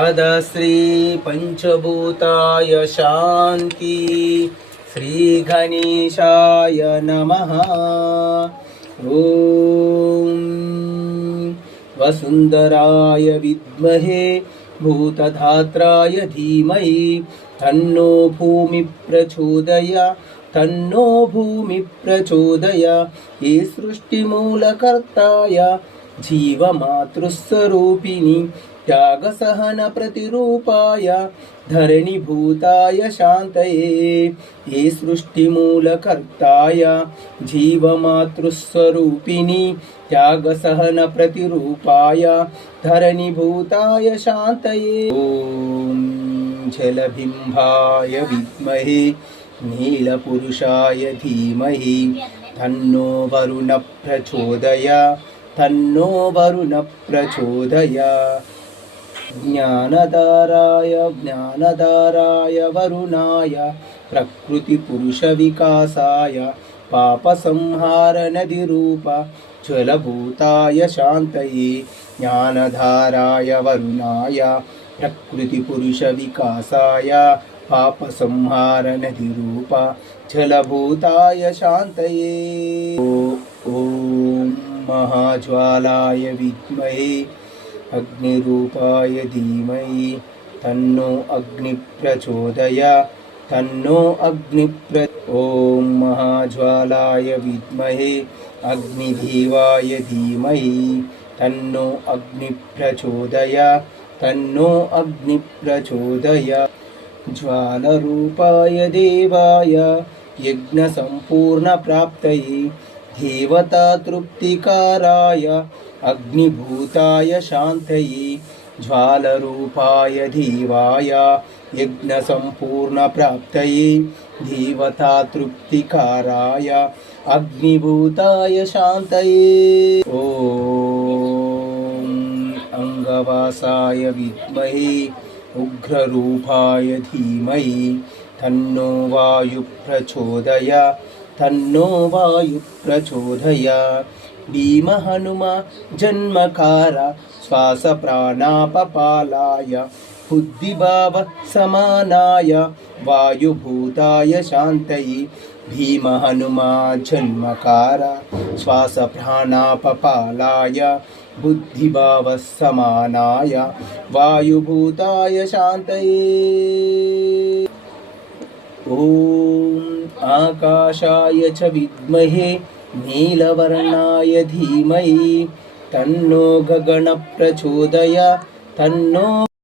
अद श्री पंचभूताय शांति श्री गणेशाय नमः। ओम वसुंधराय विद्महे भूतधात्राय धीमहि तन्नो भूमि प्रचोदयात् तन्नो भूमि प्रचोदयात्। ये सृष्टिमूलकर्ताय जीवमातृस्वरूपिणि त्यागसहन प्रतिरूपाय धरणीभूताय शान्तये। ये सृष्टिमूलकर्ताय जीवमातृस्वरूपिणि त्यागसहन प्रतिरूपाय धरणीभूताय शान्तये। ॐ जलबिम्बाय विद्महे नीलपुरुषाय धीमहि तन्नो वरुण प्रचोदयात् तन्नो वरुण प्रचोदयात्। ज्ञानदाराय वरुणाय प्रकृतिपुरुषविकासाय पापसंहारनदीरूप ज्वलभूताय शान्तये। ज्ञानधाराय वरुणाय प्रकृतिपुरुषविकासाय पापसंहारनदीरूप जलभूताय शान्तये। ॐ महाज्वालाय विद्महे अग्निरूपाय धीमहि तन्नो अग्नि प्रचोदयात् तन्नो अग्नि ॐ महाज्वालाय विद्महे अग्निदेवाय धीमहि तन्नो अग्नि प्रचोदयात् तन्नो अग्नि प्रचोदयात्। ज्वालरूपाय देवाय यज्ञसम्पूर्णप्राप्तये देवता तृप्तिकाराय अग्निभूताय शान्तये। ज्वालरूपाय देवाय यज्ञसम्पूर्णप्राप्तये देवता तृप्तिकाराय अग्निभूताय शान्तये। ॐ अंगवासाय विद्महे उग्ररूपाय धीमहि तन्नो वायु प्रचोदयात् तन्नो वायु प्रचोदयात्। भीम हनुम जन्मकार श्वास प्राणापपालाय बुद्धिभाव समानाय वायुभूताय शान्तये। भीम हनुम जन्मकार श्वास प्राणापपालाय बुद्धिभाव समानाय वायुभूताय शान्तये। ॐ आकाशाय च विद्महे नीलवर्णाय धीमहि तन्नो गगन प्रचोदयात् तन्नो